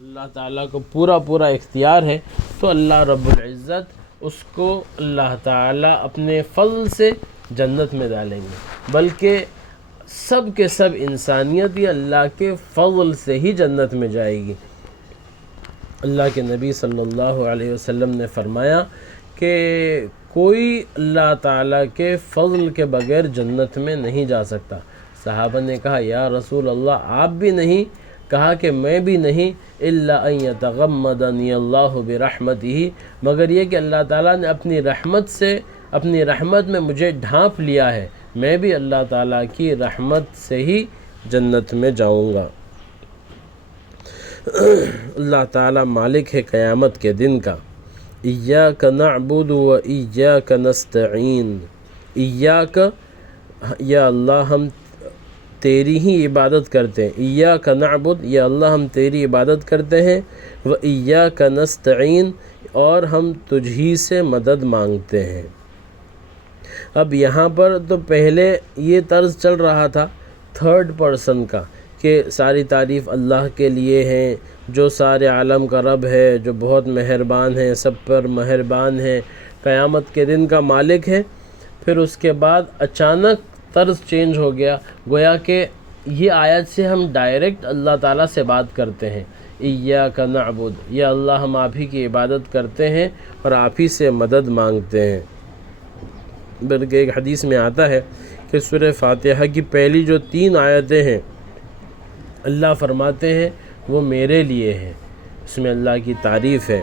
اللہ تعالیٰ کو پورا اختیار ہے، تو اللہ رب العزت اس کو اللہ تعالیٰ اپنے فضل سے جنت میں ڈالیں گے، بلکہ سب کے سب انسانیت یہ اللہ کے فضل سے ہی جنت میں جائے گی۔ اللہ کے نبی صلی اللہ علیہ وسلم نے فرمایا کہ کوئی اللہ تعالیٰ کے فضل کے بغیر جنت میں نہیں جا سکتا۔ صحابہ نے کہا یا رسول اللہ آپ بھی نہیں؟ کہا کہ میں بھی نہیں، الا ان یتغمدنی اللہ برحمتہ، مگر یہ کہ اللہ تعالیٰ نے اپنی رحمت میں مجھے ڈھانپ لیا ہے، میں بھی اللہ تعالیٰ کی رحمت سے ہی جنت میں جاؤں گا۔ اللہ تعالیٰ مالک ہے قیامت کے دن کا۔ ایاک نعبد و ایاک نستعین، ایاک یا اللہ ہم تیری ہی عبادت کرتے ہیں، ایاک نعبد یا اللہ ہم تیری عبادت کرتے ہیں، و ایاک نستعین اور ہم تجھ ہی سے مدد مانگتے ہیں۔ اب یہاں پر تو پہلے یہ طرز چل رہا تھا تھرڈ پرسن کا کہ ساری تعریف اللہ کے لیے ہے جو سارے عالم کا رب ہے، جو بہت مہربان ہے، سب پر مہربان ہے، قیامت کے دن کا مالک ہے۔ پھر اس کے بعد اچانک طرز چینج ہو گیا، گویا کہ یہ آیت سے ہم ڈائریکٹ اللہ تعالیٰ سے بات کرتے ہیں، ایاک نعبد یا اللہ ہم آپ ہی کی عبادت کرتے ہیں اور آپ ہی سے مدد مانگتے ہیں۔ بلکہ ایک حدیث میں آتا ہے کہ سورہ فاتحہ کی پہلی جو 3 آیتیں ہیں اللہ فرماتے ہیں وہ میرے لیے ہیں، اس میں اللہ کی تعریف ہے۔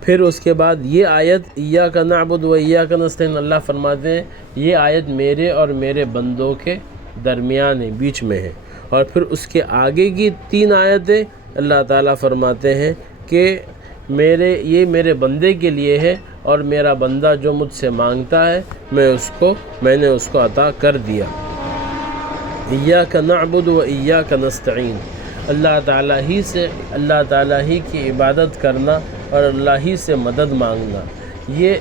پھر اس کے بعد یہ آیت ایاک نعبد و ایاک نستعین، اللہ فرماتے ہیں یہ آیت میرے اور میرے بندوں کے درمیان ہے، بیچ میں ہے۔ اور پھر اس کے آگے کی 3 آیتیں اللہ تعالیٰ فرماتے ہیں کہ یہ میرے بندے کے لیے ہے اور میرا بندہ جو مجھ سے مانگتا ہے میں نے اس کو عطا کر دیا۔ ایاک نعبد و ایاک نستعین، اللہ تعالیٰ ہی کی عبادت کرنا اور اللہ ہی سے مدد مانگنا، یہ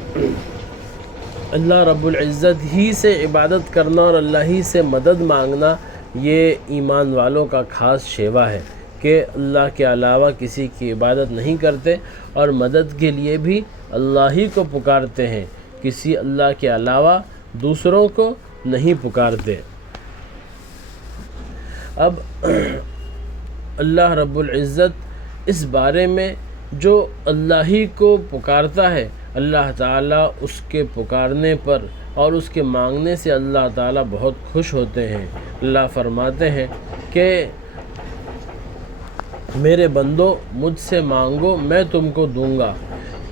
اللہ رب العزت ہی سے عبادت کرنا اور اللہ ہی سے مدد مانگنا، یہ ایمان والوں کا خاص شیوا ہے کہ اللہ کے علاوہ کسی کی عبادت نہیں کرتے اور مدد کے لیے بھی اللہ ہی کو پکارتے ہیں، کسی اللہ کے علاوہ دوسروں کو نہیں پکارتے۔ اب اللہ رب العزت اس بارے میں جو اللہ ہی کو پکارتا ہے، اللہ تعالیٰ اس کے پکارنے پر اور اس کے مانگنے سے اللہ تعالیٰ بہت خوش ہوتے ہیں۔ اللہ فرماتے ہیں کہ میرے بندو مجھ سے مانگو میں تم کو دوں گا،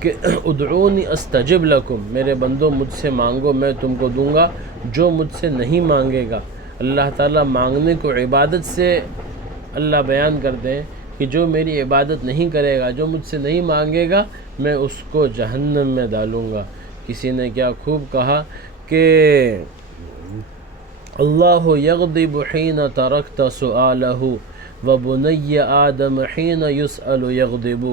کہ ادعونی استجب لکم، میرے بندو مجھ سے مانگو میں تم کو دوں گا، جو مجھ سے نہیں مانگے گا۔ اللہ تعالیٰ مانگنے کو عبادت سے اللہ بیان کرتے ہیں کہ جو میری عبادت نہیں کرے گا، جو مجھ سے نہیں مانگے گا، میں اس کو جہنم میں ڈالوں گا۔ کسی نے کیا خوب کہا کہ اللہ یغضب حین ترکت سؤالہ وبنی آدم حین یسأل یغضب،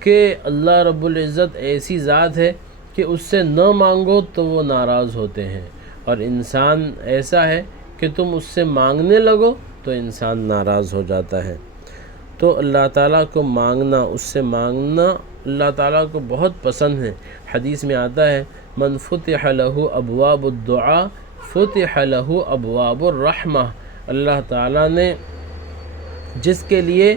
کہ اللہ رب العزت ایسی ذات ہے کہ اس سے نہ مانگو تو وہ ناراض ہوتے ہیں، اور انسان ایسا ہے کہ تم اس سے مانگنے لگو تو انسان ناراض ہو جاتا ہے۔ تو اللہ تعالیٰ کو مانگنا، اس سے مانگنا اللہ تعالیٰ کو بہت پسند ہے۔ حدیث میں آتا ہے من فتح لہ ابواب الدعاء فتح لہ ابواب الرحمہ، اللہ تعالیٰ نے جس کے لیے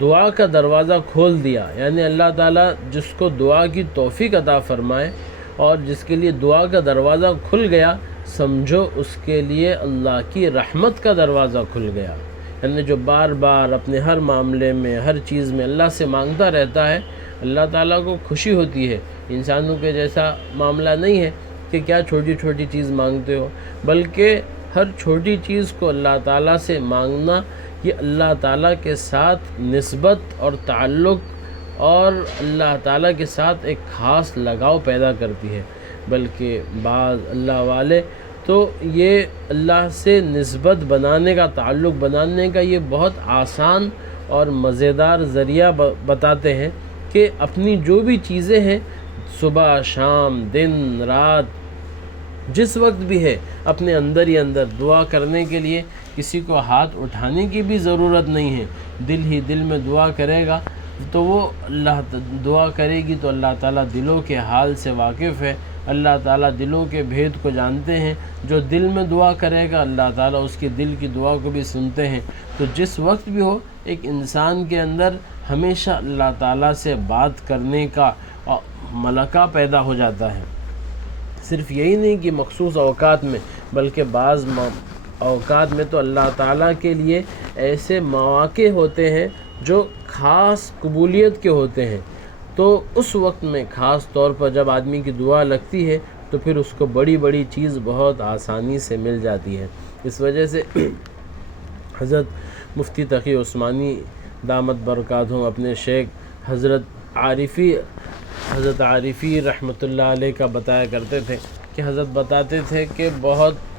دعا کا دروازہ کھول دیا، یعنی اللہ تعالیٰ جس کو دعا کی توفیق عطا فرمائے اور جس کے لیے دعا کا دروازہ کھل گیا، سمجھو اس کے لیے اللہ کی رحمت کا دروازہ کھل گیا۔ یعنی جو بار بار اپنے ہر معاملے میں ہر چیز میں اللہ سے مانگتا رہتا ہے، اللہ تعالیٰ کو خوشی ہوتی ہے۔ انسانوں کے جیسا معاملہ نہیں ہے کہ کیا چھوٹی چھوٹی چیز مانگتے ہو، بلکہ ہر چھوٹی چیز کو اللہ تعالیٰ سے مانگنا یہ اللہ تعالیٰ کے ساتھ نسبت اور تعلق اور اللہ تعالیٰ کے ساتھ ایک خاص لگاؤ پیدا کرتی ہے۔ بلکہ بعض اللہ والے تو یہ اللہ سے نسبت بنانے کا، تعلق بنانے کا یہ بہت آسان اور مزیدار ذریعہ بتاتے ہیں کہ اپنی جو بھی چیزیں ہیں صبح شام دن رات جس وقت بھی ہے اپنے اندر ہی اندر دعا کرنے کے لیے کسی کو ہاتھ اٹھانے کی بھی ضرورت نہیں ہے، دل ہی دل میں دعا کرے گا تو وہ دعا کرے گی تو اللہ تعالیٰ دلوں کے حال سے واقف ہے، اللہ تعالیٰ دلوں کے بھید کو جانتے ہیں۔ جو دل میں دعا کرے گا اللہ تعالیٰ اس کی دل کی دعا کو بھی سنتے ہیں۔ تو جس وقت بھی ہو ایک انسان کے اندر ہمیشہ اللہ تعالیٰ سے بات کرنے کا ملکہ پیدا ہو جاتا ہے۔ صرف یہی نہیں کہ مخصوص اوقات میں، بلکہ بعض اوقات میں تو اللہ تعالیٰ کے لیے ایسے مواقع ہوتے ہیں جو خاص قبولیت کے ہوتے ہیں، تو اس وقت میں خاص طور پر جب آدمی کی دعا لگتی ہے تو پھر اس کو بڑی بڑی چیز بہت آسانی سے مل جاتی ہے۔ اس وجہ سے حضرت مفتی تقی عثمانی دامت برکاتہم اپنے شیخ حضرت عارفی رحمۃ اللہ علیہ کا بتایا کرتے تھے کہ حضرت بتاتے تھے کہ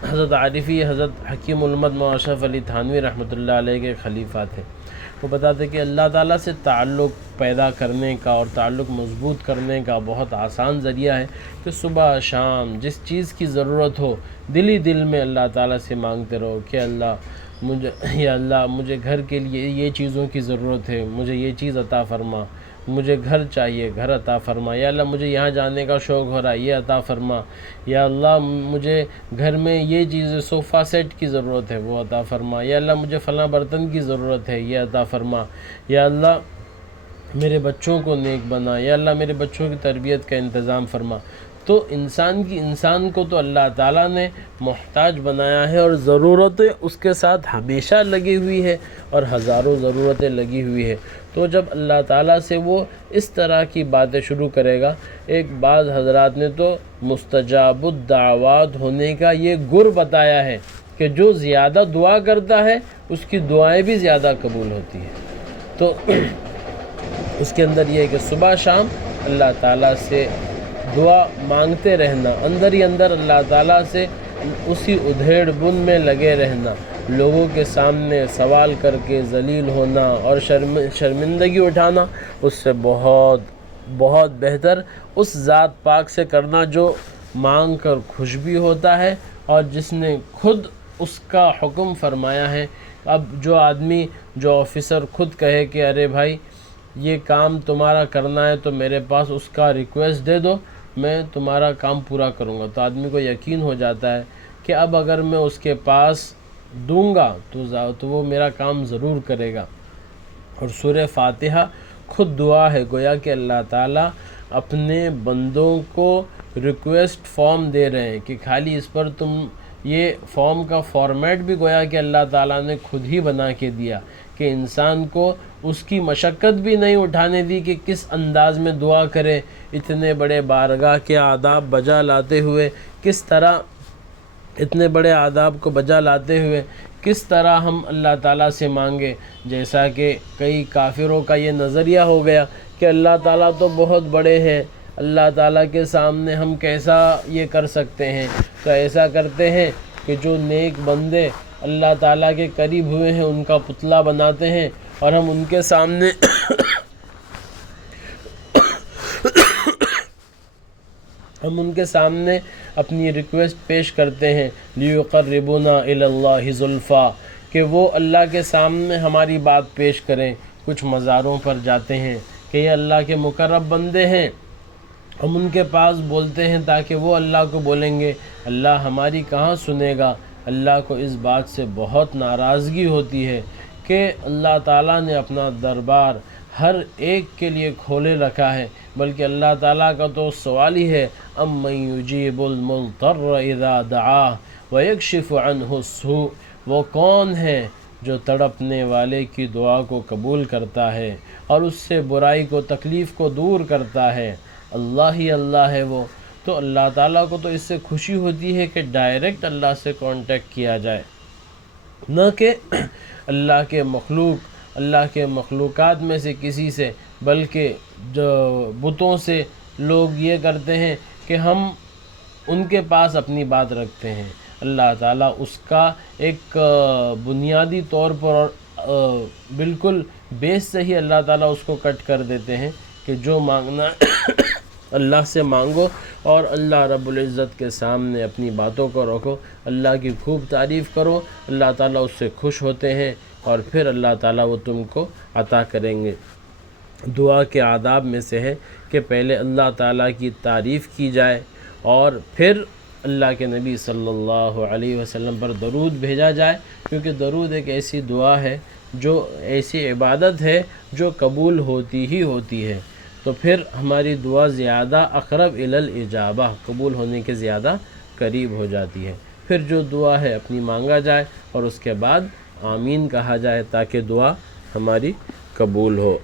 حضرت عارفی حضرت حکیم الامت مولانا اشرف علی تھانوی رحمۃ اللہ علیہ کے خلیفہ تھے۔ وہ بتاتے کہ اللہ تعالیٰ سے تعلق پیدا کرنے کا اور تعلق مضبوط کرنے کا بہت آسان ذریعہ ہے کہ صبح شام جس چیز کی ضرورت ہو دل ہی دل میں اللہ تعالیٰ سے مانگتے رہو کہ یا اللہ مجھے گھر کے لیے یہ چیزوں کی ضرورت ہے، مجھے یہ چیز عطا فرما، مجھے گھر چاہیے گھر عطا فرما، یا اللہ مجھے یہاں جانے کا شوق ہو رہا ہے یہ عطا فرما، یا اللہ مجھے گھر میں یہ چیز صوفہ سیٹ کی ضرورت ہے وہ عطا فرما، یا اللہ مجھے فلاں برتن کی ضرورت ہے یہ عطا فرما، یا اللہ میرے بچوں کو نیک بنا، یا اللہ میرے بچوں کی تربیت کا انتظام فرما۔ تو انسان کو تو اللہ تعالیٰ نے محتاج بنایا ہے اور ضرورتیں اس کے ساتھ ہمیشہ لگی ہوئی ہے اور ہزاروں ضرورتیں لگی ہوئی ہے۔ تو جب اللہ تعالیٰ سے وہ اس طرح کی باتیں شروع کرے گا، ایک بعض حضرات نے تو مستجاب الدعوات ہونے کا یہ گر بتایا ہے کہ جو زیادہ دعا کرتا ہے اس کی دعائیں بھی زیادہ قبول ہوتی ہیں۔ تو اس کے اندر یہ ہے کہ صبح شام اللہ تعالیٰ سے دعا مانگتے رہنا، اندر ہی اندر اللہ تعالیٰ سے اسی ادھیڑ بن میں لگے رہنا، لوگوں کے سامنے سوال کر کے ذلیل ہونا اور شرمندگی اٹھانا اس سے بہت بہت بہتر اس ذات پاک سے کرنا جو مانگ کر خوش بھی ہوتا ہے اور جس نے خود اس کا حکم فرمایا ہے۔ اب جو آدمی جو آفیسر خود کہے کہ ارے بھائی یہ کام تمہارا کرنا ہے تو میرے پاس اس کا ریکویسٹ دے دو، میں تمہارا کام پورا کروں گا، تو آدمی کو یقین ہو جاتا ہے کہ اب اگر میں اس کے پاس دوں گا تو وہ میرا کام ضرور کرے گا۔ اور سورہ فاتحہ خود دعا ہے، گویا کہ اللہ تعالیٰ اپنے بندوں کو ریکویسٹ فارم دے رہے ہیں کہ خالی اس پر تم یہ فارم کا فارمیٹ بھی گویا کہ اللہ تعالیٰ نے خود ہی بنا کے دیا کہ انسان کو اس کی مشقت بھی نہیں اٹھانے دی کہ کس انداز میں دعا کرے، اتنے بڑے بارگاہ کے آداب بجا لاتے ہوئے کس طرح اتنے بڑے آداب کو بجا لاتے ہوئے کس طرح ہم اللہ تعالیٰ سے مانگے۔ جیسا کہ کئی کافروں کا یہ نظریہ ہو گیا کہ اللہ تعالیٰ تو بہت بڑے ہیں، اللہ تعالیٰ کے سامنے ہم کیسا یہ کر سکتے ہیں۔ تو ایسا کرتے ہیں کہ جو نیک بندے اللہ تعالیٰ کے قریب ہوئے ہیں ان کا پتلا بناتے ہیں اور ہم ان کے سامنے اپنی ریکویسٹ پیش کرتے ہیں لیقربونا الی اللہ زلفیٰ، کہ وہ اللہ کے سامنے ہماری بات پیش کریں۔ کچھ مزاروں پر جاتے ہیں کہ یہ اللہ کے مقرب بندے ہیں، ہم ان کے پاس بولتے ہیں تاکہ وہ اللہ کو بولیں گے، اللہ ہماری کہاں سنے گا۔ اللہ کو اس بات سے بہت ناراضگی ہوتی ہے کہ اللہ تعالیٰ نے اپنا دربار ہر ایک کے لیے کھولے رکھا ہے، بلکہ اللہ تعالیٰ کا تو سوال ہی ہے امن یجیب المضطر اذا دعاہ ویکشف عنہ السوء، وہ کون ہے جو تڑپنے والے کی دعا کو قبول کرتا ہے اور اس سے برائی کو تکلیف کو دور کرتا ہے، اللہ ہی اللہ ہے وہ۔ تو اللہ تعالیٰ کو تو اس سے خوشی ہوتی ہے کہ ڈائریکٹ اللہ سے کانٹیکٹ کیا جائے، نہ کہ اللہ کے مخلوقات میں سے کسی سے، بلکہ جو بتوں سے لوگ یہ کرتے ہیں کہ ہم ان کے پاس اپنی بات رکھتے ہیں۔ اللہ تعالیٰ اس کا ایک بنیادی طور پر بالکل بیس سے ہی اللہ تعالیٰ اس کو کٹ کر دیتے ہیں کہ جو مانگنا اللہ سے مانگو اور اللہ رب العزت کے سامنے اپنی باتوں کو رکھو، اللہ کی خوب تعریف کرو، اللہ تعالیٰ اس سے خوش ہوتے ہیں اور پھر اللہ تعالیٰ وہ تم کو عطا کریں گے۔ دعا کے آداب میں سے ہے کہ پہلے اللہ تعالیٰ کی تعریف کی جائے اور پھر اللہ کے نبی صلی اللہ علیہ وسلم پر درود بھیجا جائے، کیونکہ درود ایک ایسی دعا ہے، جو ایسی عبادت ہے جو قبول ہوتی ہی ہوتی ہے، تو پھر ہماری دعا زیادہ اقرب الی الاجابہ، قبول ہونے کے زیادہ قریب ہو جاتی ہے۔ پھر جو دعا ہے اپنی مانگا جائے اور اس کے بعد آمین کہا جائے تاکہ دعا ہماری قبول ہو۔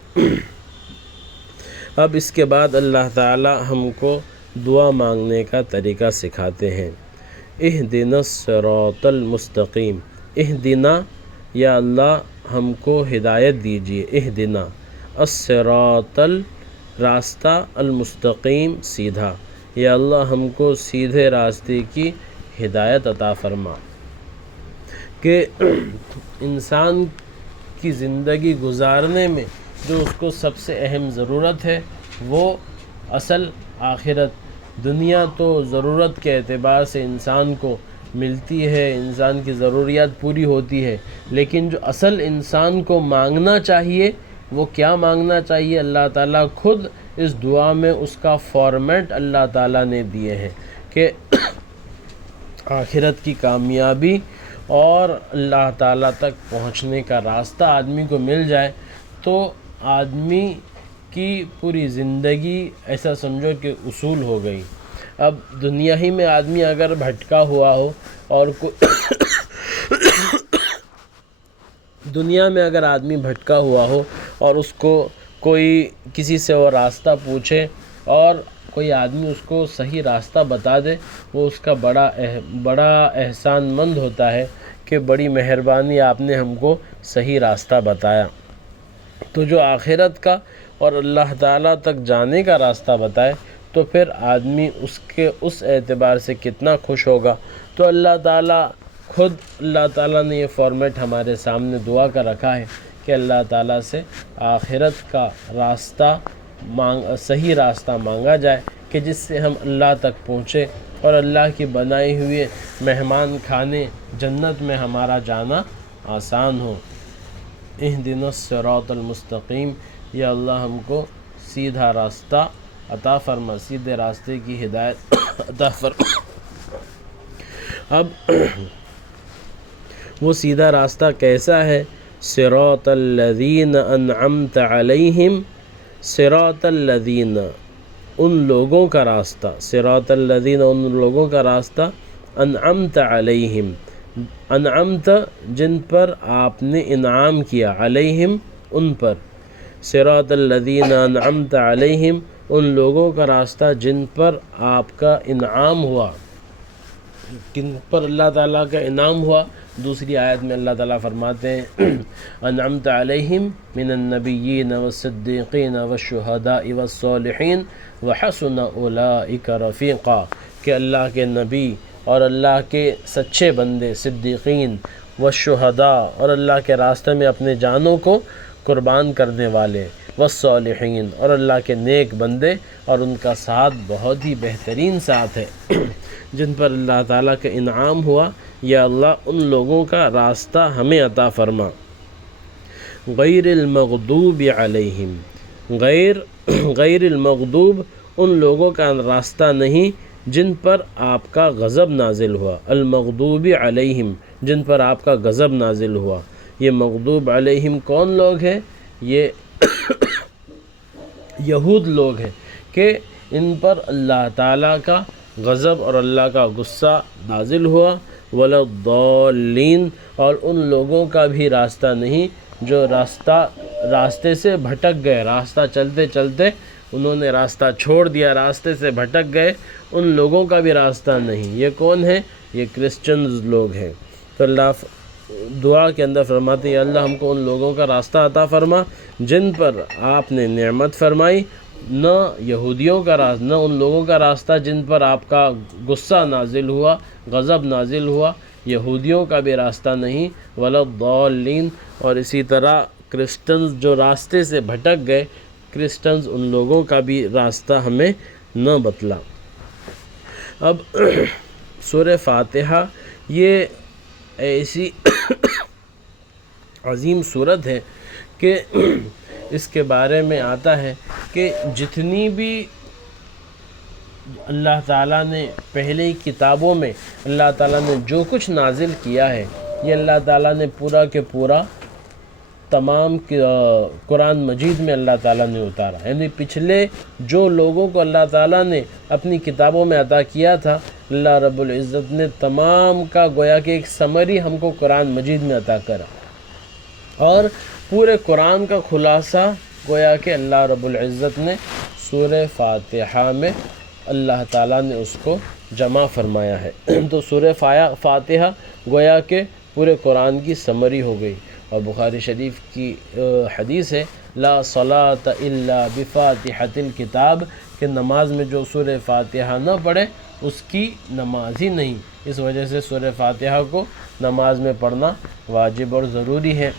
اب اس کے بعد اللہ تعالی ہم کو دعا مانگنے کا طریقہ سکھاتے ہیں۔ اہدنا الصراط المستقیم، اہدنا یا اللہ ہم کو ہدایت دیجیے، اہدنا الصراط راستہ، المستقیم سیدھا، یا اللہ ہم کو سیدھے راستے کی ہدایت عطا فرما۔ کہ انسان کی زندگی گزارنے میں جو اس کو سب سے اہم ضرورت ہے وہ اصل آخرت۔ دنیا تو ضرورت کے اعتبار سے انسان کو ملتی ہے، انسان کی ضروریات پوری ہوتی ہے، لیکن جو اصل انسان کو مانگنا چاہیے وہ کیا مانگنا چاہیے؟ اللہ تعالیٰ خود اس دعا میں اس کا فارمیٹ اللہ تعالیٰ نے دیے ہیں کہ آخرت کی کامیابی اور اللہ تعالیٰ تک پہنچنے کا راستہ آدمی کو مل جائے تو آدمی کی پوری زندگی ایسا سمجھو کہ اصول ہو گئی۔ اب دنیا ہی میں آدمی اگر بھٹکا ہوا ہو اور دنیا میں اگر آدمی بھٹکا ہوا ہو اور اس کو کوئی کسی سے وہ راستہ پوچھے اور کوئی آدمی اس کو صحیح راستہ بتا دے، وہ اس کا بڑا احسان مند ہوتا ہے کہ بڑی مہربانی آپ نے ہم کو صحیح راستہ بتایا۔ تو جو آخرت کا اور اللہ تعالیٰ تک جانے کا راستہ بتائے تو پھر آدمی اس اعتبار سے کتنا خوش ہوگا۔ تو اللہ تعالیٰ نے یہ فارمیٹ ہمارے سامنے دعا کا رکھا ہے کہ اللہ تعالیٰ سے آخرت کا راستہ صحیح راستہ مانگا جائے کہ جس سے ہم اللہ تک پہنچے اور اللہ کی بنائی ہوئے مہمان کھانے جنت میں ہمارا جانا آسان ہو۔ اہدنا الصراط المستقیم، یا اللہ ہم کو سیدھا راستہ عطا فرما، سیدھے راستے کی ہدایت عطا فرما۔ اب وہ سیدھا راستہ کیسا ہے؟ صراط الذین انعمت علیہم، صراط الذین ان لوگوں کا راستہ، صراط الذین ان لوگوں کا راستہ، انعمت علیہم انعمت جن پر آپ نے انعام کیا، علیہم ان پر، صراط الذین انعمت علیہم ان لوگوں کا راستہ جن پر آپ کا انعام ہوا، کن پر اللہ تعالیٰ کا انعام ہوا۔ دوسری آیت میں اللہ تعالیٰ فرماتے ہیں انعمت علیہم من النبیین والصدیقین والشہداء والصالحین وحسن اولئک رفیقا، کہ اللہ کے نبی اور اللہ کے سچے بندے صدیقین والشہداء اور اللہ کے راستے میں اپنے جانوں کو قربان کرنے والے، والصالحین اور اللہ کے نیک بندے، اور ان کا ساتھ بہت ہی بہترین ساتھ ہے جن پر اللہ تعالیٰ کا انعام ہوا، یا اللہ ان لوگوں کا راستہ ہمیں عطا فرما۔ غیر المغضوب علیہم، غیر المغضوب ان لوگوں کا راستہ نہیں جن پر آپ کا غضب نازل ہوا، المغضوب علیہم جن پر آپ کا غضب نازل ہوا۔ یہ مغضوب علیہم کون لوگ ہیں؟ یہ یہود لوگ ہیں کہ ان پر اللہ تعالیٰ کا غضب اور اللہ کا غصہ نازل ہوا، ولا الضالین اور ان لوگوں کا بھی راستہ نہیں جو راستے سے بھٹک گئے، راستہ چلتے چلتے انہوں نے راستہ چھوڑ دیا، راستے سے بھٹک گئے، ان لوگوں کا بھی راستہ نہیں۔ یہ کون ہے؟ یہ کرسچنز لوگ ہیں۔ تو اللہ دعا کے اندر فرماتے ہیں اللہ ہم کو ان لوگوں کا راستہ عطا فرما جن پر آپ نے نعمت فرمائی، نہ یہودیوں کا راستہ، نہ ان لوگوں کا راستہ جن پر آپ کا غصہ نازل ہوا، غضب نازل ہوا، یہودیوں کا بھی راستہ نہیں، ولا الضالین اور اسی طرح کرسچنز جو راستے سے بھٹک گئے، کرسچنز ان لوگوں کا بھی راستہ ہمیں نہ بتلا۔ اب سورہ فاتحہ یہ ایسی عظیم سورت ہے کہ اس کے بارے میں آتا ہے کہ جتنی بھی اللہ تعالیٰ نے پہلے ہی کتابوں میں اللہ تعالیٰ نے جو کچھ نازل کیا ہے، یہ اللہ تعالیٰ نے پورا کے پورا تمام قرآن مجید میں اللہ تعالیٰ نے اتارا. یعنی پچھلے جو لوگوں کو اللہ تعالیٰ نے اپنی کتابوں میں عطا کیا تھا، اللہ رب العزت نے تمام کا گویا کہ ایک سمری ہم کو قرآن مجید میں عطا کرا، اور پورے قرآن کا خلاصہ گویا کہ اللہ رب العزت نے سورہ فاتحہ میں اللہ تعالیٰ نے اس کو جمع فرمایا ہے. تو سورہ فاتحہ گویا کہ پورے قرآن کی سمری ہو گئی. اور بخاری شریف کی حدیث ہے، لا صلاۃ الا بفاتحۃ الکتاب، کہ نماز میں جو سورہ فاتحہ نہ پڑھے اس کی نماز ہی نہیں. اس وجہ سے سورہ فاتحہ کو نماز میں پڑھنا واجب اور ضروری ہے.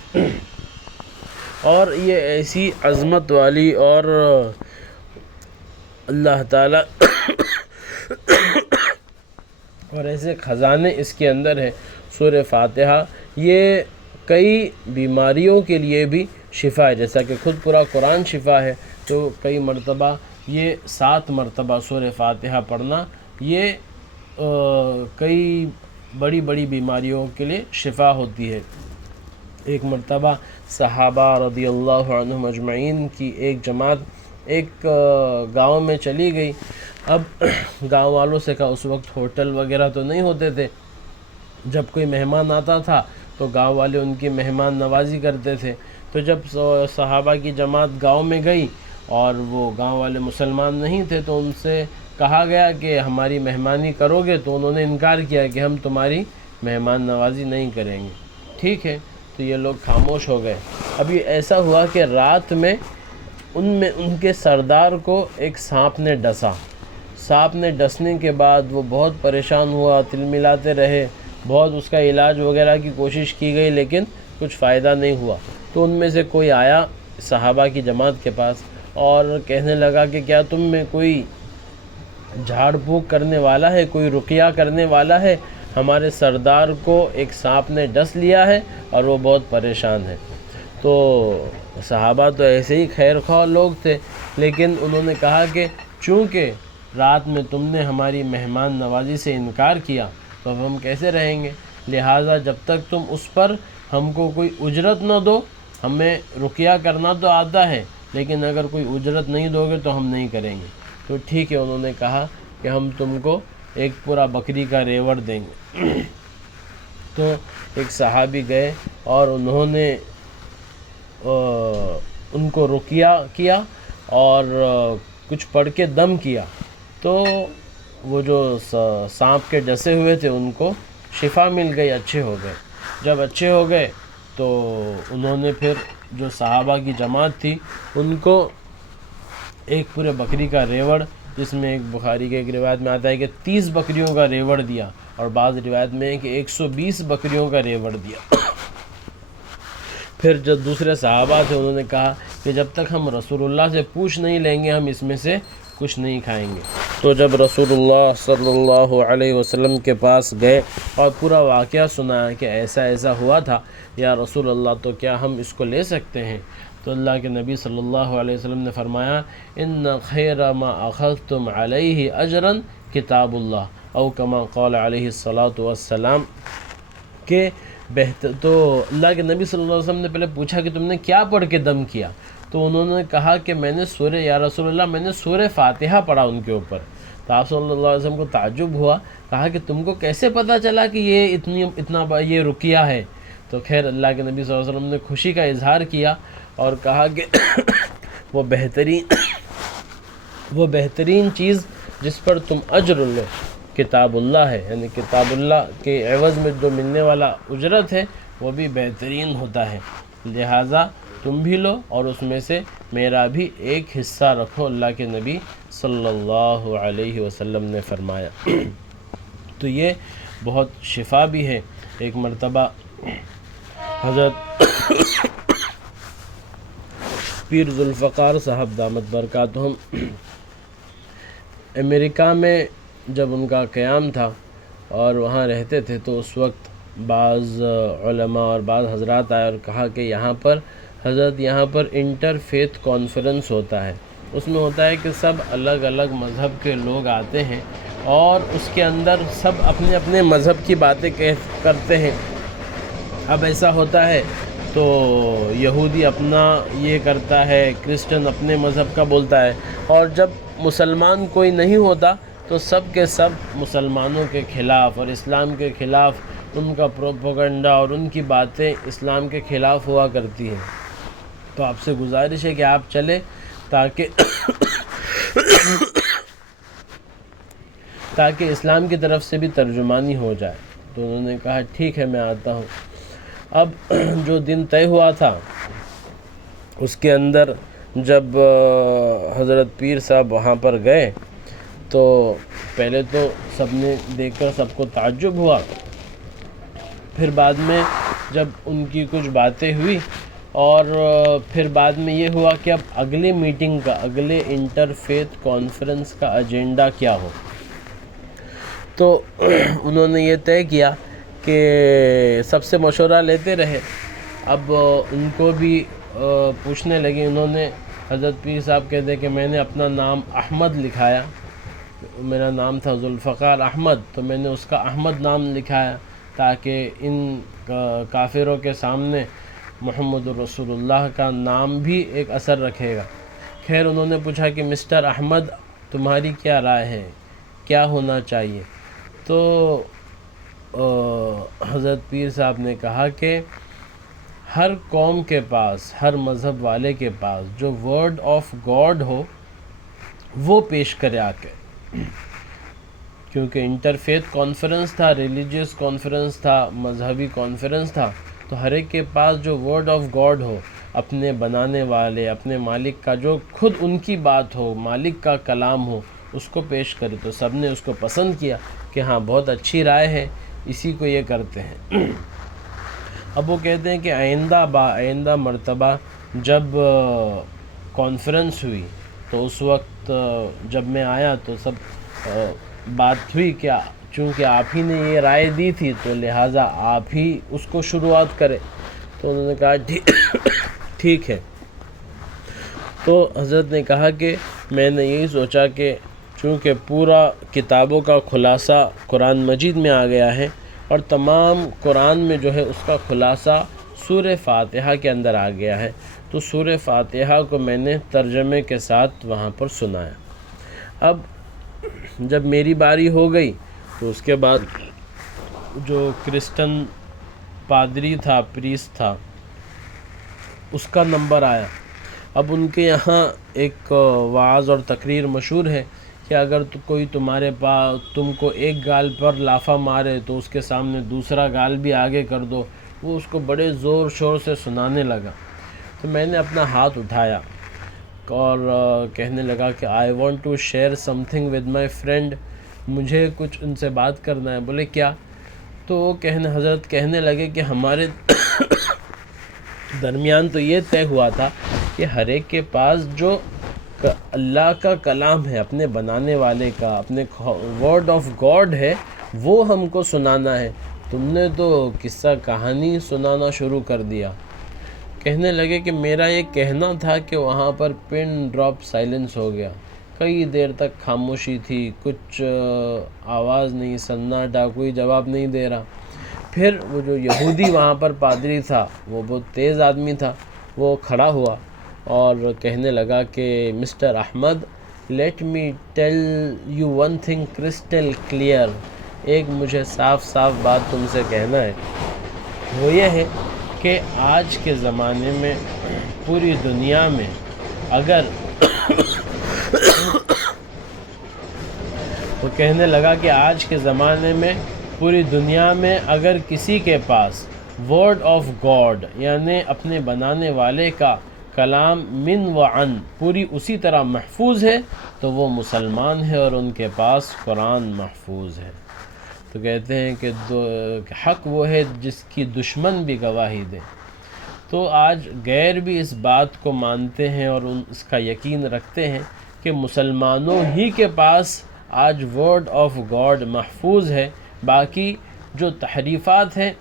اور یہ ایسی عظمت والی اور اللہ تعالیٰ اور ایسے خزانے اس کے اندر ہے سورہ فاتحہ. یہ کئی بیماریوں کے لیے بھی شفا ہے، جیسا کہ خود پورا قرآن شفا ہے، تو کئی مرتبہ یہ 7 مرتبہ سورہ فاتحہ پڑھنا یہ کئی بڑی بڑی بیماریوں کے لیے شفا ہوتی ہے. ایک مرتبہ صحابہ رضی اللہ عنہم اجمعین کی ایک جماعت ایک گاؤں میں چلی گئی. اب گاؤں والوں سے کہا، اس وقت ہوٹل وغیرہ تو نہیں ہوتے تھے، جب کوئی مہمان آتا تھا تو گاؤں والے ان کی مہمان نوازی کرتے تھے. تو جب صحابہ کی جماعت گاؤں میں گئی اور وہ گاؤں والے مسلمان نہیں تھے، تو ان سے کہا گیا کہ ہماری مہمانی کرو گے، تو انہوں نے انکار کیا کہ ہم تمہاری مہمان نوازی نہیں کریں گے. ٹھیک ہے، تو یہ لوگ خاموش ہو گئے. ابھی ایسا ہوا کہ رات میں ان کے سردار کو ایک سانپ نے ڈسا. سانپ نے ڈسنے کے بعد وہ بہت پریشان ہوا، تلملاتے رہے، بہت اس کا علاج وغیرہ کی کوشش کی گئی، لیکن کچھ فائدہ نہیں ہوا. تو ان میں سے کوئی آیا صحابہ کی جماعت کے پاس اور کہنے لگا کہ کیا تم میں کوئی جھاڑ پھونک کرنے والا ہے، کوئی رقیہ کرنے والا ہے؟ ہمارے سردار کو ایک سانپ نے ڈس لیا ہے اور وہ بہت پریشان ہے. تو صحابہ تو ایسے ہی خیر خواہ لوگ تھے، لیکن انہوں نے کہا کہ چونکہ رات میں تم نے ہماری مہمان نوازی سے انکار کیا تو اب ہم کیسے رہیں گے، لہٰذا جب تک تم اس پر ہم کو کوئی اجرت نہ دو، ہمیں رقیہ کرنا تو آتا ہے لیکن اگر کوئی اجرت نہیں دو گے تو ہم نہیں کریں گے. تو ٹھیک ہے، انہوں نے کہا کہ ہم تم کو ایک پورا بکری کا ریوڑ دیں گے. تو ایک صحابی گئے اور انہوں نے ان کو رقیہ کیا اور کچھ پڑھ کے دم کیا، تو وہ جو سانپ کے ڈسے ہوئے تھے ان کو شفا مل گئی، اچھے ہو گئے. جب اچھے ہو گئے تو انہوں نے پھر جو صحابہ کی جماعت تھی ان کو ایک پورے بکری کا ریوڑ، جس میں ایک بخاری کے ایک روایت میں آتا ہے کہ 30 بکریوں کا ریوڑ دیا، اور بعض روایت میں ہے کہ 120 بکریوں کا ریوڑ دیا. پھر جو دوسرے صحابہ تھے انہوں نے کہا کہ جب تک ہم رسول اللہ سے پوچھ نہیں لیں گے ہم اس میں سے کچھ نہیں کھائیں گے. تو جب رسول اللہ صلی اللہ علیہ وسلم کے پاس گئے اور پورا واقعہ سنایا کہ ایسا ایسا ہوا تھا یا رسول اللہ، تو کیا ہم اس کو لے سکتے ہیں؟ تو اللہ کے نبی صلی اللہ علیہ وسلم نے فرمایا، ان خیر ما اخذتم علیہ اجرا کتاب اللہ، او کما قال علیہ الصلاۃ والسلام، کہ بہتر. تو اللہ کے نبی صلی اللہ علیہ وسلم نے پہلے پوچھا کہ تم نے کیا پڑھ کے دم کیا؟ تو انہوں نے کہا کہ میں نے یا رسول اللہ میں نے سورہ فاتحہ پڑھا ان کے اوپر. تو آپ صلی اللہ علیہ وسلم کو تعجب ہوا، کہا کہ تم کو کیسے پتہ چلا کہ یہ اتنا یہ رقیہ ہے؟ تو خیر اللہ کے نبی صلی اللہ علیہ وسلم نے خوشی کا اظہار کیا اور کہا کہ وہ بہترین چیز جس پر تم اجر لو کتاب اللہ ہے، یعنی کتاب اللہ کے عوض میں جو ملنے والا اجرت ہے وہ بھی بہترین ہوتا ہے، لہٰذا تم بھی لو اور اس میں سے میرا بھی ایک حصہ رکھو، اللہ کے نبی صلی اللہ علیہ وسلم نے فرمایا. تو یہ بہت شفا بھی ہے. ایک مرتبہ حضرت پیر ذوالفقار صاحب دامت برکاتہم امریکہ میں جب ان کا قیام تھا اور وہاں رہتے تھے، تو اس وقت بعض علماء اور بعض حضرات آئے اور کہا کہ یہاں پر حضرت یہاں پر انٹر فیتھ کانفرنس ہوتا ہے، اس میں ہوتا ہے کہ سب الگ الگ مذہب کے لوگ آتے ہیں اور اس کے اندر سب اپنے اپنے مذہب کی باتیں کرتے ہیں۔ اب ایسا ہوتا ہے تو یہودی اپنا یہ کرتا ہے، کرسچن اپنے مذہب کا بولتا ہے، اور جب مسلمان کوئی نہیں ہوتا تو سب کے سب مسلمانوں کے خلاف اور اسلام کے خلاف ان کا پروپیگنڈا اور ان کی باتیں اسلام کے خلاف ہوا کرتی ہیں۔ تو آپ سے گزارش ہے کہ آپ چلیں تاکہ اسلام کی طرف سے بھی ترجمانی ہو جائے۔ تو انہوں نے کہا ٹھیک ہے، میں آتا ہوں۔ اب جو دن طے ہوا تھا اس کے اندر جب حضرت پیر صاحب وہاں پر گئے تو پہلے تو سب نے دیکھ کر سب کو تعجب ہوا، پھر بعد میں جب ان کی کچھ باتیں ہوئی اور پھر بعد میں یہ ہوا کہ اب اگلے میٹنگ کا، اگلے انٹر فیتھ کانفرنس کا ایجنڈا کیا ہو۔ تو انہوں نے یہ طے کیا کہ سب سے مشورہ لیتے رہے۔ اب ان کو بھی پوچھنے لگے، انہوں نے حضرت پیر صاحب کہتے کہ میں نے اپنا نام احمد لکھایا، میرا نام تھا ذوالفقار احمد، تو میں نے اس کا احمد نام لکھایا تاکہ ان کافروں کے سامنے محمد رسول اللہ کا نام بھی ایک اثر رکھے گا۔ خیر انہوں نے پوچھا کہ مسٹر احمد تمہاری کیا رائے ہے، کیا ہونا چاہیے؟ تو حضرت پیر صاحب نے کہا کہ ہر قوم کے پاس، ہر مذہب والے کے پاس جو ورڈ آف گاڈ ہو وہ پیش کرے آ کے، کیونکہ انٹر فیتھ کانفرنس تھا، ریلیجیس کانفرنس تھا، مذہبی کانفرنس تھا، تو ہر ایک کے پاس جو ورڈ آف گاڈ ہو، اپنے بنانے والے، اپنے مالک کا، جو خود ان کی بات ہو، مالک کا کلام ہو، اس کو پیش کرے۔ تو سب نے اس کو پسند کیا کہ ہاں بہت اچھی رائے ہے، اسی کو یہ کرتے ہیں۔ اب وہ کہتے ہیں کہ آئندہ مرتبہ جب کانفرنس ہوئی تو اس وقت جب میں آیا تو سب بات ہوئی کہ چونکہ آپ ہی نے یہ رائے دی تھی تو لہٰذا آپ ہی اس کو شروعات کرے۔ تو انہوں نے کہا ٹھیک ہے۔ تو حضرت نے کہا کہ میں نے یہی سوچا کہ چونکہ پورا کتابوں کا خلاصہ قرآن مجید میں آ گیا ہے اور تمام قرآن میں جو ہے اس کا خلاصہ سورہ فاتحہ کے اندر آ گیا ہے، تو سورہ فاتحہ کو میں نے ترجمے کے ساتھ وہاں پر سنایا۔ اب جب میری باری ہو گئی تو اس کے بعد جو کرسچن پادری تھا، پریسٹ تھا، اس کا نمبر آیا۔ اب ان کے یہاں ایک وعظ اور تقریر مشہور ہے کہ اگر کوئی تمہارے پاس تم کو ایک گال پر لافہ مارے تو اس کے سامنے دوسرا گال بھی آگے کر دو۔ وہ اس کو بڑے زور شور سے سنانے لگا۔ تو میں نے اپنا ہاتھ اٹھایا اور کہنے لگا کہ I want to share something with my friend, مجھے کچھ ان سے بات کرنا ہے۔ بولے کیا؟ تو وہ حضرت کہنے لگے کہ ہمارے درمیان تو یہ طے ہوا تھا کہ ہر ایک کے پاس جو اللہ کا کلام ہے، اپنے بنانے والے کا، اپنے ورڈ آف گاڈ ہے، وہ ہم کو سنانا ہے۔ تم نے تو قصہ کہانی سنانا شروع کر دیا۔ کہنے لگے کہ میرا یہ کہنا تھا کہ وہاں پر پن ڈراپ سائلنس ہو گیا، کئی دیر تک خاموشی تھی، کچھ آواز نہیں، سناٹا، کوئی جواب نہیں دے رہا۔ پھر وہ جو یہودی وہاں پر پادری تھا، وہ بہت تیز آدمی تھا، وہ کھڑا ہوا اور کہنے لگا کہ mister Ahmed, let me tell you one thing crystal clear, ایک مجھے صاف صاف بات تم سے کہنا ہے، وہ یہ ہے کہ آج کے زمانے میں پوری دنیا میں اگر وہ کہنے لگا کہ آج کے زمانے میں پوری دنیا میں اگر کسی کے پاس ورڈ آف گاڈ یعنی اپنے بنانے والے کا کلام من و عن پوری اسی طرح محفوظ ہے تو وہ مسلمان ہے اور ان کے پاس قرآن محفوظ ہے۔ تو کہتے ہیں کہ حق وہ ہے جس کی دشمن بھی گواہی دے۔ تو آج غیر بھی اس بات کو مانتے ہیں اور اس کا یقین رکھتے ہیں کہ مسلمانوں ہی کے پاس آج ورڈ آف گاڈ محفوظ ہے، باقی جو تحریفات ہیں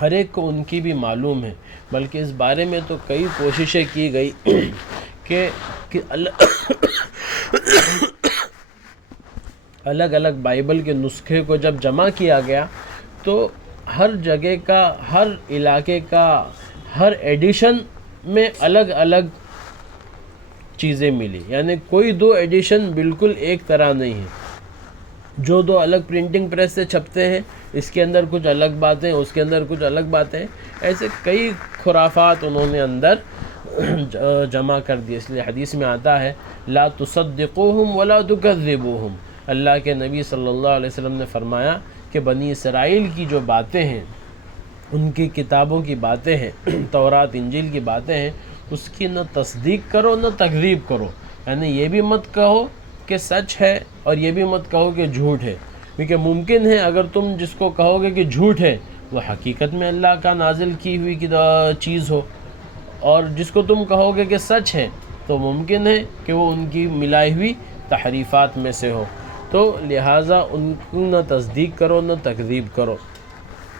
ہر ایک کو ان کی بھی معلوم ہے، بلکہ اس بارے میں تو کئی کوششیں کی گئی کہ الگ الگ بائبل کے نسخے کو جب جمع کیا گیا تو ہر جگہ کا، ہر علاقے کا، ہر ایڈیشن میں الگ الگ چیزیں ملی، یعنی کوئی دو ایڈیشن بالکل ایک طرح نہیں ہے۔ جو دو الگ پرنٹنگ پریس سے چھپتے ہیں، اس کے اندر کچھ الگ باتیں، اس کے اندر کچھ الگ باتیں، ایسے کئی خرافات انہوں نے اندر جمع کر دی۔ اس لیے حدیث میں آتا ہے لا تصدقوہم ولا تکذبوہم، اللہ کے نبی صلی اللہ علیہ وسلم نے فرمایا کہ بنی اسرائیل کی جو باتیں ہیں، ان کی کتابوں کی باتیں ہیں، تورات انجیل کی باتیں ہیں، اس کی نہ تصدیق کرو نہ تکذیب کرو، یعنی یہ بھی مت کہو کہ سچ ہے اور یہ بھی مت کہو کہ جھوٹ ہے، کیونکہ ممکن ہے اگر تم جس کو کہو گے کہ جھوٹ ہے وہ حقیقت میں اللہ کا نازل کی ہوئی چیز ہو، اور جس کو تم کہو گے کہ سچ ہے تو ممکن ہے کہ وہ ان کی ملائی ہوئی تحریفات میں سے ہو، تو لہٰذا ان کو نہ تصدیق کرو نہ تکذیب کرو۔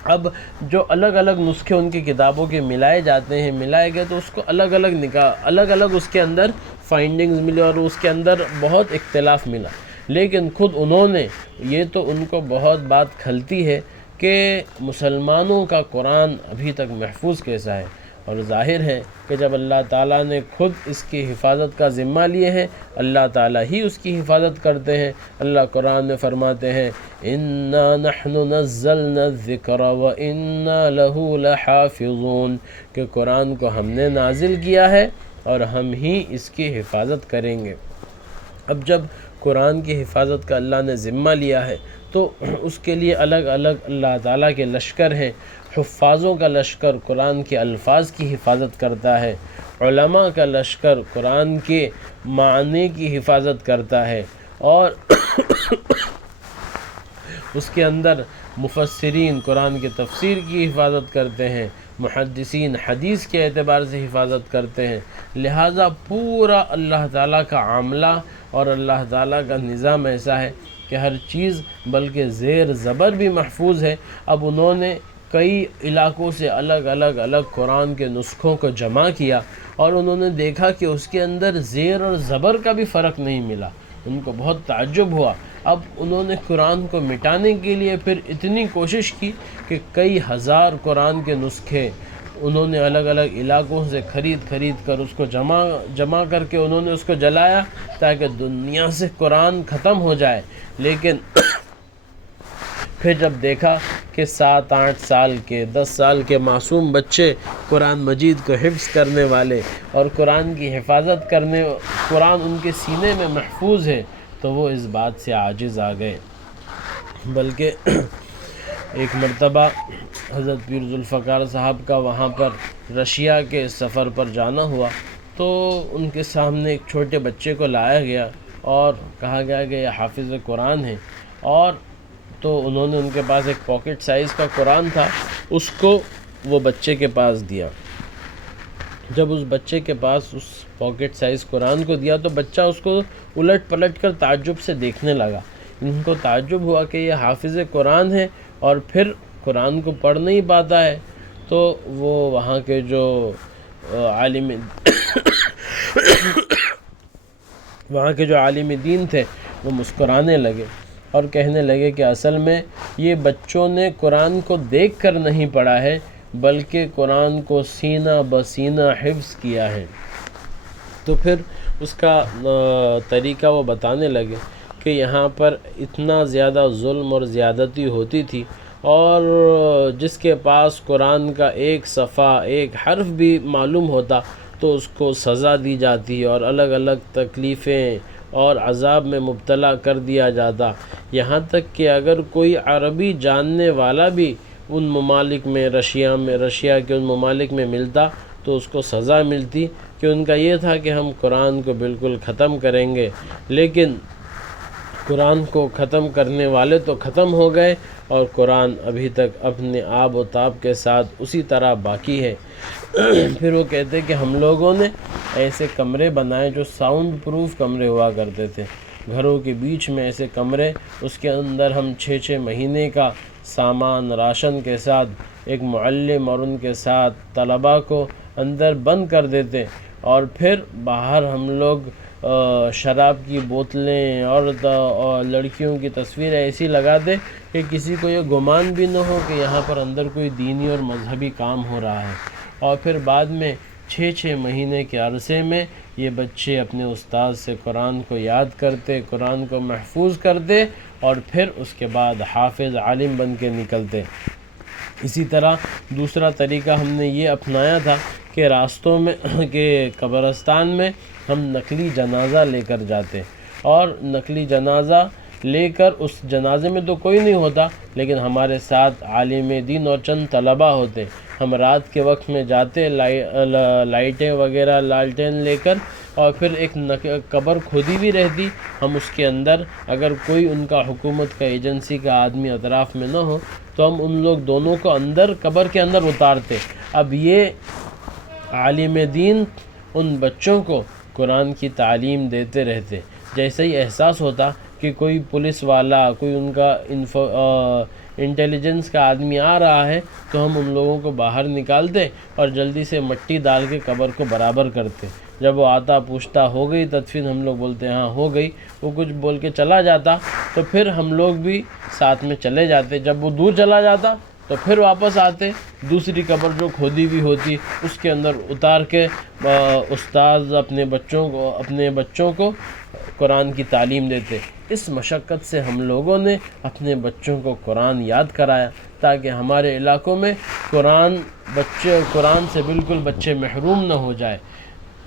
اب جو الگ الگ نسخے ان کی کتابوں کے ملائے جاتے ہیں، ملائے گئے تو اس کو الگ الگ اس کے اندر فائنڈنگز ملے اور اس کے اندر بہت اختلاف ملا، لیکن خود انہوں نے، یہ تو ان کو بہت بات کھلتی ہے کہ مسلمانوں کا قرآن ابھی تک محفوظ کیسا ہے، اور ظاہر ہے کہ جب اللہ تعالیٰ نے خود اس کی حفاظت کا ذمہ لیے ہیں، اللہ تعالیٰ ہی اس کی حفاظت کرتے ہیں۔ اللہ قرآن میں فرماتے ہیں اِنَّا نَحْنُ نَزَّلْنَا الذِّكْرَ وَإِنَّا لَهُ لَحَافِظُونَ، کہ قرآن کو ہم نے نازل کیا ہے اور ہم ہی اس کی حفاظت کریں گے۔ اب جب قرآن کی حفاظت کا اللہ نے ذمہ لیا ہے تو اس کے لیے الگ الگ اللہ تعالیٰ کے لشکر ہیں، حفاظوں کا لشکر قرآن کے الفاظ کی حفاظت کرتا ہے، علماء کا لشکر قرآن کے معنی کی حفاظت کرتا ہے، اور اس کے اندر مفسرین قرآن کی تفسیر کی حفاظت کرتے ہیں، محدثین حدیث کے اعتبار سے حفاظت کرتے ہیں، لہٰذا پورا اللہ تعالیٰ کا عاملہ اور اللہ تعالیٰ کا نظام ایسا ہے کہ ہر چیز بلکہ زیر زبر بھی محفوظ ہے۔ اب انہوں نے کئی علاقوں سے الگ الگ قرآن کے نسخوں کو جمع کیا اور انہوں نے دیکھا کہ اس کے اندر زیر اور زبر کا بھی فرق نہیں ملا، ان کو بہت تعجب ہوا۔ اب انہوں نے قرآن کو مٹانے کے لیے پھر اتنی کوشش کی کہ کئی ہزار قرآن کے نسخے انہوں نے الگ الگ علاقوں سے خرید کر اس کو جمع کر کے انہوں نے اس کو جلایا تاکہ دنیا سے قرآن ختم ہو جائے، لیکن پھر جب دیکھا کہ 7-8 سال کے 10 سال کے معصوم بچے قرآن مجید کو حفظ کرنے والے اور قرآن کی حفاظت کرنے، قرآن ان کے سینے میں محفوظ ہے، تو وہ اس بات سے عاجز آ گئے۔ بلکہ ایک مرتبہ حضرت پیر ذوالفقار صاحب کا وہاں پر رشیا کے سفر پر جانا ہوا تو ان کے سامنے ایک چھوٹے بچے کو لایا گیا اور کہا گیا کہ یہ حافظ قرآن ہے، اور تو انہوں نے ان کے پاس ایک پاکٹ سائز کا قرآن تھا، اس کو وہ بچے کے پاس دیا۔ جب اس بچے کے پاس اس پاکٹ سائز قرآن کو دیا تو بچہ اس کو الٹ پلٹ کر تعجب سے دیکھنے لگا۔ ان کو تعجب ہوا کہ یہ حافظ قرآن ہے اور پھر قرآن کو پڑھ نہیں پاتا ہے، تو وہ وہاں کے جو عالم دین تھے وہ مسکرانے لگے اور کہنے لگے کہ اصل میں یہ بچوں نے قرآن کو دیکھ کر نہیں پڑھا ہے بلکہ قرآن کو سینہ بسینہ حفظ کیا ہے۔ تو پھر اس کا طریقہ وہ بتانے لگے کہ یہاں پر اتنا زیادہ ظلم اور زیادتی ہوتی تھی، اور جس کے پاس قرآن کا ایک صفحہ ایک حرف بھی معلوم ہوتا تو اس کو سزا دی جاتی اور الگ الگ تکلیفیں اور عذاب میں مبتلا کر دیا جاتا، یہاں تک کہ اگر کوئی عربی جاننے والا بھی ان ممالک میں رشیا کے ان ممالک میں ملتا تو اس کو سزا ملتی، کہ ان کا یہ تھا کہ ہم قرآن کو بالکل ختم کریں گے، لیکن قرآن کو ختم کرنے والے تو ختم ہو گئے اور قرآن ابھی تک اپنے آب و تاب کے ساتھ اسی طرح باقی ہے۔ پھر وہ کہتے کہ ہم لوگوں نے ایسے کمرے بنائے جو ساؤنڈ پروف کمرے ہوا کرتے تھے، گھروں کے بیچ میں ایسے کمرے، اس کے اندر ہم 6 مہینے کا سامان راشن کے ساتھ ایک معلم اور ان کے ساتھ طلباء کو اندر بند کر دیتے، اور پھر باہر ہم لوگ شراب کی بوتلیں اور لڑکیوں کی تصویریں ایسی لگاتے کہ کسی کو یہ گمان بھی نہ ہو کہ یہاں پر اندر کوئی دینی اور مذہبی کام ہو رہا ہے۔ اور پھر بعد میں 6 مہینے کے عرصے میں یہ بچے اپنے استاد سے قرآن کو یاد کرتے، قرآن کو محفوظ کرتے، اور پھر اس کے بعد حافظ عالم بن کے نکلتے۔ اسی طرح دوسرا طریقہ ہم نے یہ اپنایا تھا کہ راستوں میں کہ قبرستان میں ہم نقلی جنازہ لے کر جاتے، اور نقلی جنازہ لے کر اس جنازے میں تو کوئی نہیں ہوتا، لیکن ہمارے ساتھ عالم دین اور چند طلباء ہوتے۔ ہم رات کے وقت میں جاتے، لائٹیں وغیرہ لالٹین لے کر، اور پھر ایک قبر کھودی بھی رہتی، ہم اس کے اندر اگر کوئی ان کا حکومت کا ایجنسی کا آدمی اطراف میں نہ ہو تو ہم ان لوگ دونوں کو اندر قبر کے اندر اتارتے۔ اب یہ عالم دین ان بچوں کو قرآن کی تعلیم دیتے رہتے۔ جیسے ہی احساس ہوتا کہ کوئی پولیس والا، کوئی ان کا انٹیلیجنس کا آدمی آ رہا ہے، تو ہم ان لوگوں کو باہر نکالتے اور جلدی سے مٹی ڈال کے قبر کو برابر کرتے۔ جب وہ آتا پوچھتا ہو گئی تدفین، ہم لوگ بولتے ہاں ہو گئی، وہ کچھ بول کے چلا جاتا تو پھر ہم لوگ بھی ساتھ میں چلے جاتے۔ جب وہ دور چلا جاتا تو پھر واپس آتے، دوسری قبر جو کھودی بھی ہوتی اس کے اندر اتار کے استاد اپنے بچوں کو قرآن کی تعلیم دیتے۔ اس مشقت سے ہم لوگوں نے اپنے بچوں کو قرآن یاد کرایا تاکہ ہمارے علاقوں میں قرآن سے بالکل بچے محروم نہ ہو جائے۔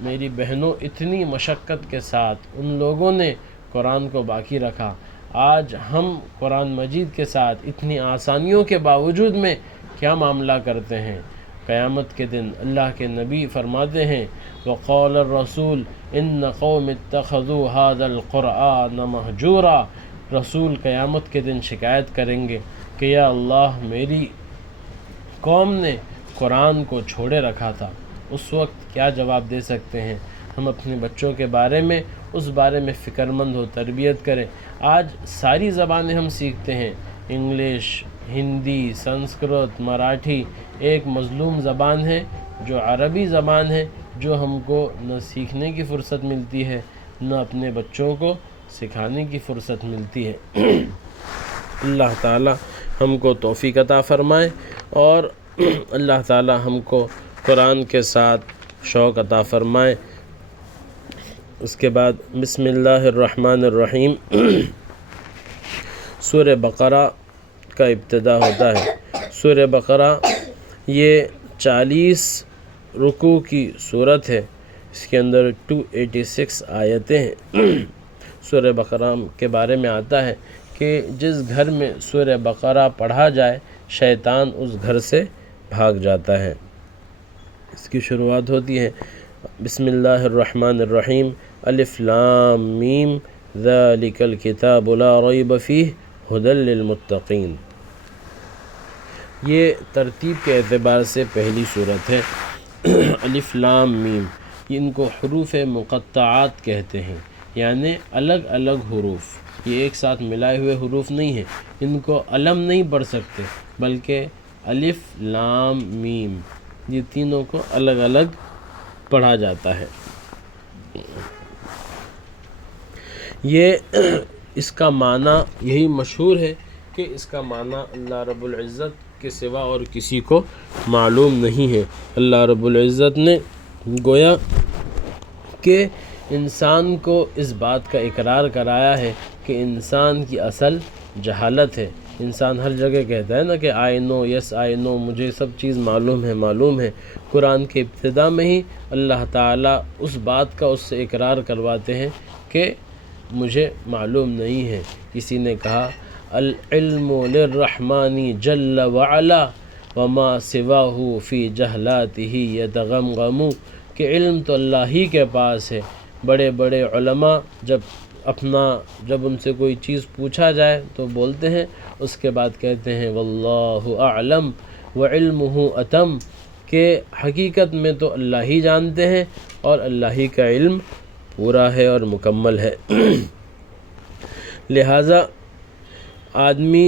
میری بہنوں، اتنی مشقت کے ساتھ ان لوگوں نے قرآن کو باقی رکھا۔ آج ہم قرآن مجید کے ساتھ اتنی آسانیوں کے باوجود میں کیا معاملہ کرتے ہیں؟ قیامت کے دن اللہ کے نبی فرماتے ہیں وقال الرسول ان قوم اتخذوا هذا القرآن مہجورا، رسول قیامت کے دن شکایت کریں گے کہ یا اللہ، میری قوم نے قرآن کو چھوڑے رکھا تھا۔ اس وقت کیا جواب دے سکتے ہیں؟ ہم اپنے بچوں کے بارے میں اس بارے میں فکر مند ہو، تربیت کریں۔ آج ساری زبانیں ہم سیکھتے ہیں، انگلش، ہندی، سنسکرت، مراٹھی، ایک مظلوم زبان ہے جو عربی زبان ہے، جو ہم کو نہ سیکھنے کی فرصت ملتی ہے، نہ اپنے بچوں کو سکھانے کی فرصت ملتی ہے۔ اللہ تعالی ہم کو توفیق عطا فرمائے، اور اللہ تعالی ہم کو قرآن کے ساتھ شوق عطا فرمائے۔ اس کے بعد بسم اللہ الرحمن الرحیم سورہ بقرہ کا ابتدا ہوتا ہے۔ سورہ بقرہ یہ 40 رکوع کی صورت ہے، اس کے اندر 286 آیتیں ہیں۔ سورہ بقرہ کے بارے میں آتا ہے کہ جس گھر میں سورہ بقرہ پڑھا جائے شیطان اس گھر سے بھاگ جاتا ہے۔ اس کی شروعات ہوتی ہے بسم اللہ الرحمن الرحیم الف لام میم ذالک الکتاب لا ریب فیہ ھدی للمتقین۔ یہ ترتیب کے اعتبار سے پہلی صورت ہے۔ الف لام میم، ان کو حروف مقطعات کہتے ہیں، یعنی الگ الگ حروف، یہ ایک ساتھ ملائے ہوئے حروف نہیں ہیں، ان کو علم نہیں پڑھ سکتے، بلکہ الف لام میم یہ تینوں کو الگ الگ پڑھا جاتا ہے۔ یہ اس کا معنی یہی مشہور ہے کہ اس کا معنی اللہ رب العزت کے سوا اور کسی کو معلوم نہیں ہے۔ اللہ رب العزت نے گویا کہ انسان کو اس بات کا اقرار کرایا ہے کہ انسان کی اصل جہالت ہے۔ انسان ہر جگہ کہتا ہے نا کہ آئی نو، یس آئی نو، مجھے سب چیز معلوم ہے۔ قرآن کے ابتدا میں ہی اللہ تعالیٰ اس بات کا اس سے اقرار کرواتے ہیں کہ مجھے معلوم نہیں ہے۔ کسی نے کہا العلم للرحمن جل وعلا وما سواہ فی جہلاتہ یتغمغم، کہ علم تو اللہ ہی کے پاس ہے۔ بڑے بڑے علماء جب ان سے کوئی چیز پوچھا جائے تو بولتے ہیں، اس کے بعد کہتے ہیں واللہ اعلم وعلمہ اتم، کہ حقیقت میں تو اللہ ہی جانتے ہیں اور اللہ ہی کا علم پورا ہے اور مکمل ہے۔ لہٰذا آدمی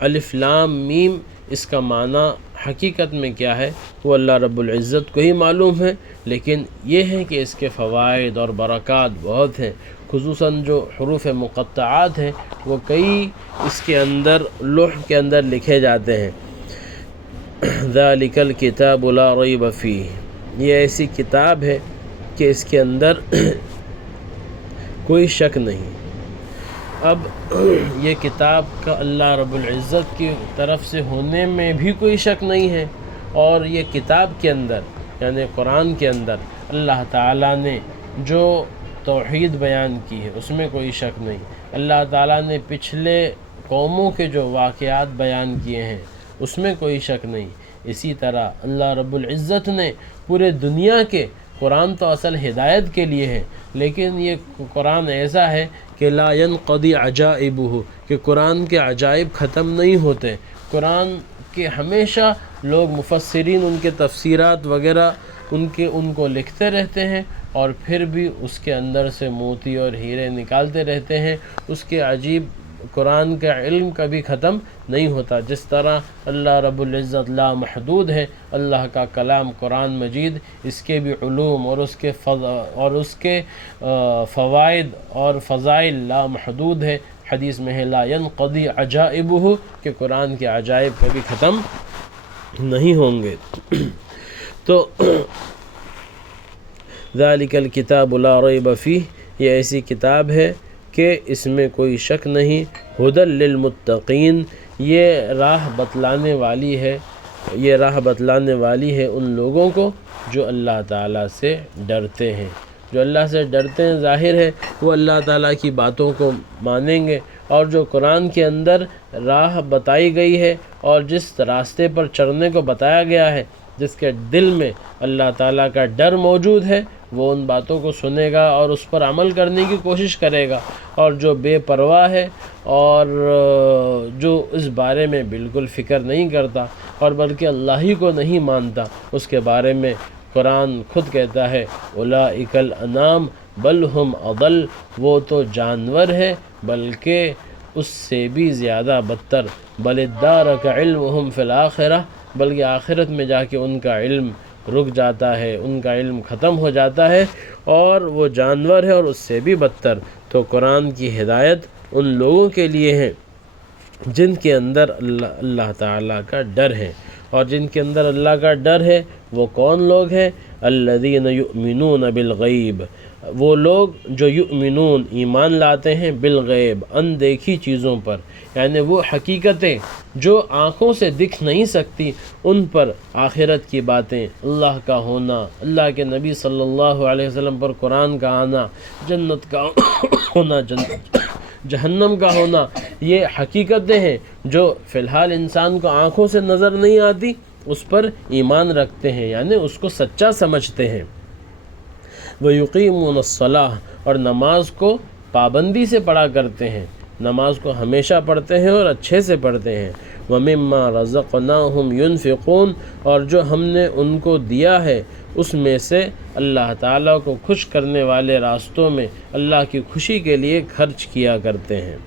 الف لام میم اس کا معنی حقیقت میں کیا ہے وہ اللہ رب العزت کو ہی معلوم ہے، لیکن یہ ہے کہ اس کے فوائد اور برکات بہت ہیں، خصوصاً جو حروف مقطعات ہیں وہ کئی اس کے اندر لوح کے اندر لکھے جاتے ہیں۔ ذالک الکتاب لا ریب فیہ، یہ ایسی کتاب ہے کہ اس کے اندر کوئی شک نہیں۔ اب یہ کتاب کا اللہ رب العزت کی طرف سے ہونے میں بھی کوئی شک نہیں ہے، اور یہ کتاب کے اندر یعنی قرآن کے اندر اللہ تعالیٰ نے جو توحید بیان کی ہے اس میں کوئی شک نہیں، اللہ تعالیٰ نے پچھلے قوموں کے جو واقعات بیان کیے ہیں اس میں کوئی شک نہیں۔ اسی طرح اللہ رب العزت نے پورے دنیا کے، قرآن تو اصل ہدایت کے لیے ہے، لیکن یہ قرآن ایسا ہے کہ لا ينقضی عجائبہ، کہ قرآن کے عجائب ختم نہیں ہوتے۔ قرآن کے ہمیشہ لوگ مفسرین ان کے تفسیرات وغیرہ ان کو لکھتے رہتے ہیں، اور پھر بھی اس کے اندر سے موتی اور ہیرے نکالتے رہتے ہیں۔ اس کے عجیب قرآن کا علم کبھی ختم نہیں ہوتا، جس طرح اللہ رب العزت لا محدود ہے، اللہ کا کلام قرآن مجید اس کے بھی علوم اور اس کے فوائد اور فضائل لا محدود ہے۔ حدیث میں ہے لا ينقضی عجائبہ، کہ قرآن کے عجائب کبھی ختم نہیں ہوں گے۔ تو ذالک الکتاب لا ریب فیہ، یہ ایسی کتاب ہے کہ اس میں کوئی شک نہیں، ھدی للمتقین، یہ راہ بتلانے والی ہے، یہ راہ بتلانے والی ہے ان لوگوں کو جو اللہ تعالیٰ سے ڈرتے ہیں۔ جو اللہ سے ڈرتے ہیں ظاہر ہے وہ اللہ تعالیٰ کی باتوں کو مانیں گے، اور جو قرآن کے اندر راہ بتائی گئی ہے اور جس راستے پر چلنے کو بتایا گیا ہے، جس کے دل میں اللہ تعالیٰ کا ڈر موجود ہے وہ ان باتوں کو سنے گا اور اس پر عمل کرنے کی کوشش کرے گا، اور جو بے پرواہ ہے اور جو اس بارے میں بالکل فکر نہیں کرتا اور بلکہ اللہ ہی کو نہیں مانتا، اس کے بارے میں قرآن خود کہتا ہے اولئک الانعام بل ہم اضل، وہ تو جانور ہے بلکہ اس سے بھی زیادہ بدتر، بل ادارک علمہم فی الآخرہ، بلکہ آخرت میں جا کے ان کا علم رک جاتا ہے، ان کا علم ختم ہو جاتا ہے، اور وہ جانور ہے اور اس سے بھی بدتر۔ تو قرآن کی ہدایت ان لوگوں کے لیے ہے جن کے اندر اللہ تعالیٰ کا ڈر ہے، اور جن کے اندر اللہ کا ڈر ہے وہ کون لوگ ہیں؟ الذین یؤمنون بالغیب، وہ لوگ جو یؤمنون ایمان لاتے ہیں بالغیب، اندیکھی چیزوں پر، یعنی وہ حقیقتیں جو آنکھوں سے دکھ نہیں سکتی ان پر، آخرت کی باتیں، اللہ کا ہونا، اللہ کے نبی صلی اللہ علیہ وسلم پر قرآن کا آنا، جنت کا ہونا، جہنم کا ہونا، یہ حقیقتیں ہیں جو فی الحال انسان کو آنکھوں سے نظر نہیں آتی، اس پر ایمان رکھتے ہیں، یعنی اس کو سچا سمجھتے ہیں۔ وَيُقِيمُونَ الصَّلَاةَ، اور نماز کو پابندی سے پڑھا کرتے ہیں، نماز کو ہمیشہ پڑھتے ہیں اور اچھے سے پڑھتے ہیں۔ وَمِمَّا رَزَقْنَاهُمْ يُنْفِقُونَ، اور جو ہم نے ان کو دیا ہے اس میں سے اللہ تعالیٰ کو خوش کرنے والے راستوں میں اللہ کی خوشی کے لیے خرچ کیا کرتے ہیں۔